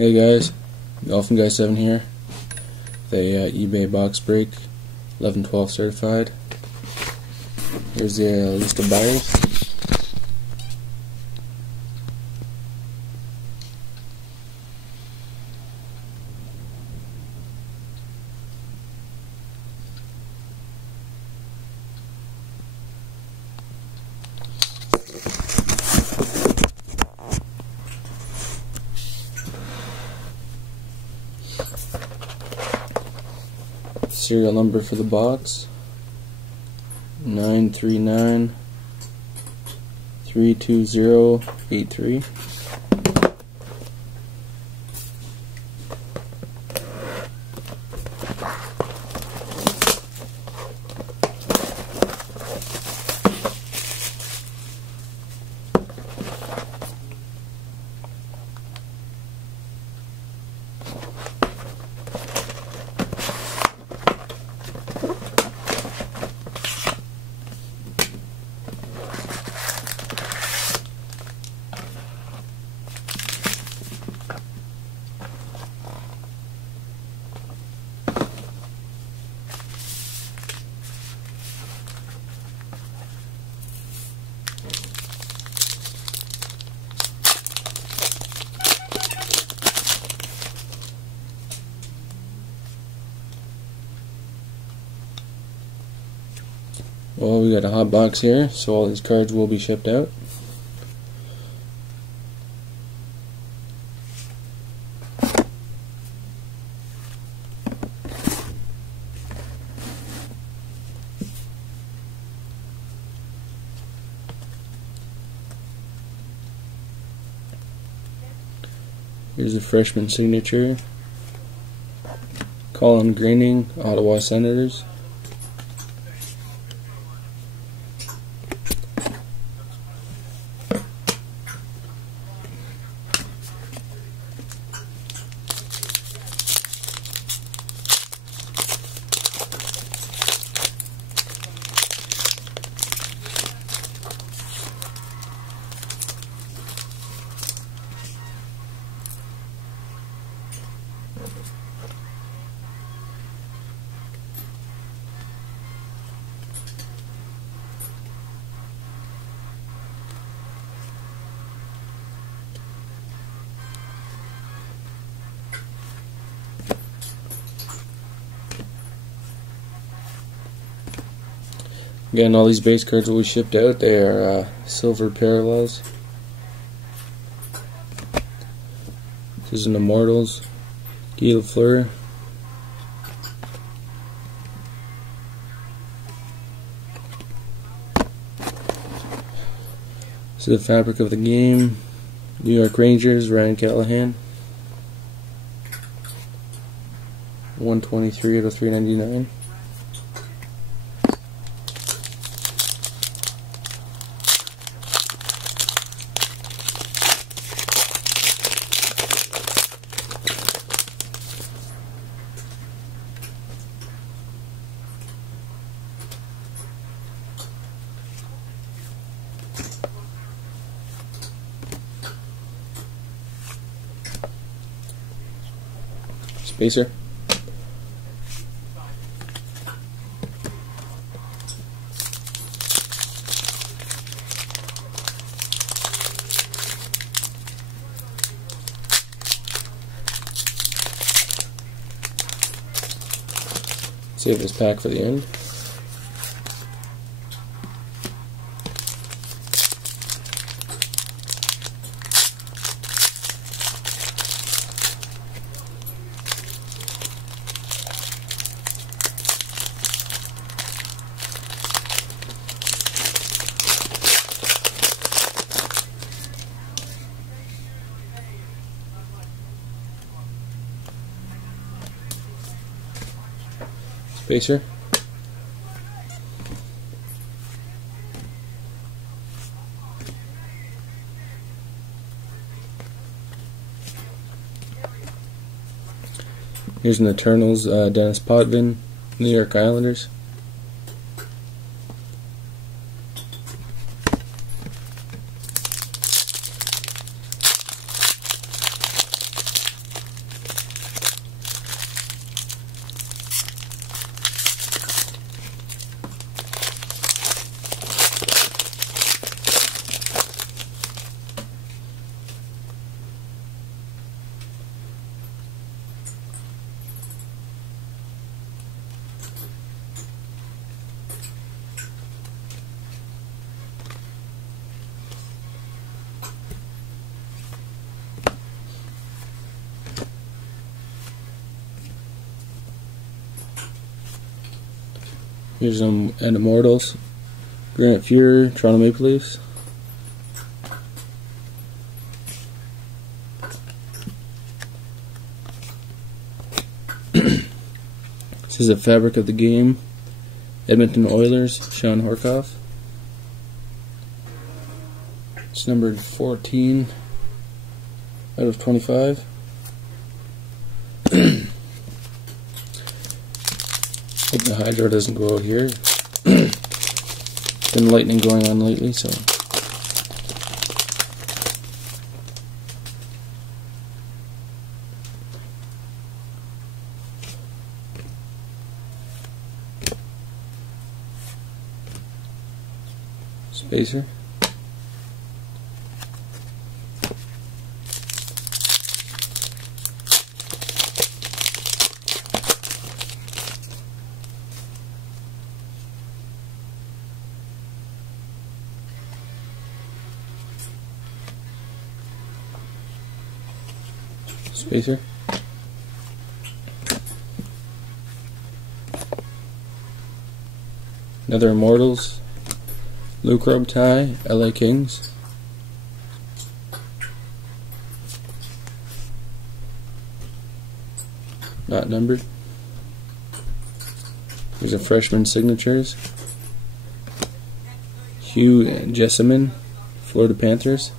Hey guys, Goflinguy7 here. The eBay box break, 11/12 certified. Here's the list of buyers. Serial number for the box 939-32083. Well, we got a hot box here, so all these cards will be shipped out. Here's a freshman signature. Colin Greening, Ottawa Senators. Again, all these base cards will be shipped out. They are silver parallels. This is an Immortals, Guy Lafleur. This is the fabric of the game. New York Rangers, Ryan Callahan. 123 out of 399. Spacer. Save this pack for the end. Spacer. Here's an Eternals, Dennis Potvin, New York Islanders. Here's some and Immortals. Granite Fury, Toronto Maple Leafs. This is a Fabric of the Game. Edmonton Oilers, Sean Horkoff. It's numbered 14 out of 25. Hope the hydro doesn't go out here. Been lightning going on lately, so. Spacer. Spacer. Another Immortals. Luke Robitaille, LA Kings. Not numbered. Here's a Freshman Signatures. Hugh Jessamine, Florida Panthers.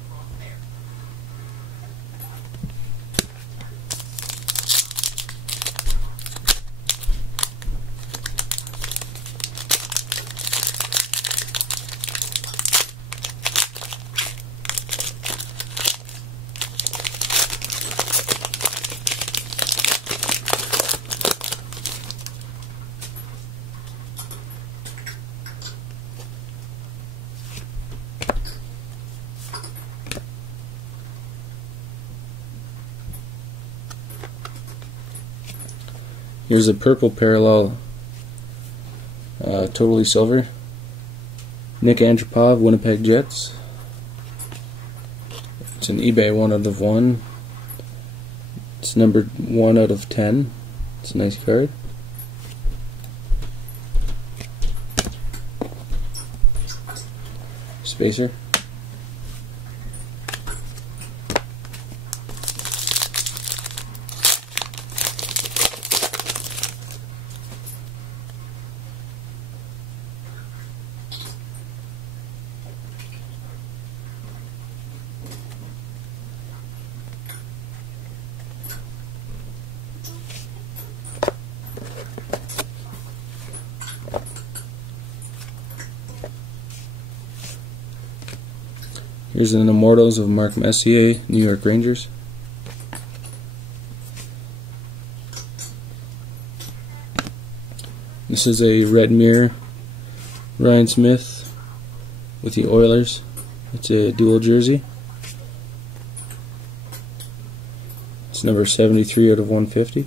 Here's a purple parallel, totally silver. Nick Antropov, Winnipeg Jets. It's an eBay 1 out of 1. It's numbered 1 out of 10. It's a nice card. Spacer. Here's an Immortals of Mark Messier, New York Rangers. This is a red mirror, Ryan Smith with the Oilers. It's a dual jersey. It's number 73 out of 150.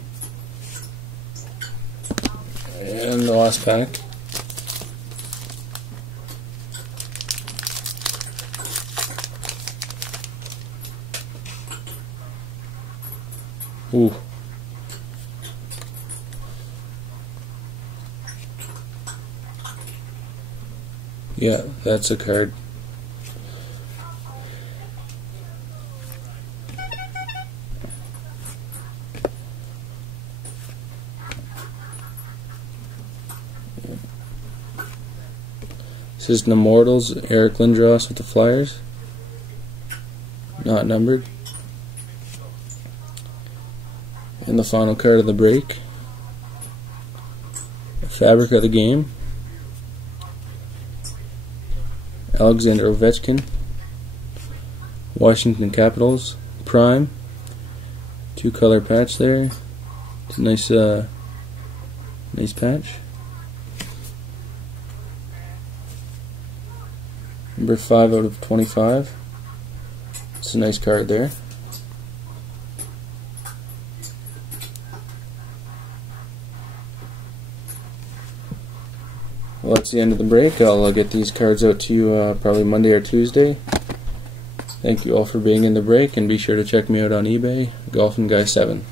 And the last pack. Ooh. Yeah, that's a card. This is an Immortals, Eric Lindros with the Flyers. Not numbered. And the final card of the break, Fabric of the Game, Alexander Ovechkin, Washington Capitals, Prime, 2-color patch there. It's a nice, nice patch. Number 5 out of 25. It's a nice card there. Well, that's the end of the break. I'll get these cards out to you probably Monday or Tuesday. Thank you all for being in the break, and be sure to check me out on eBay, Goflinguy7.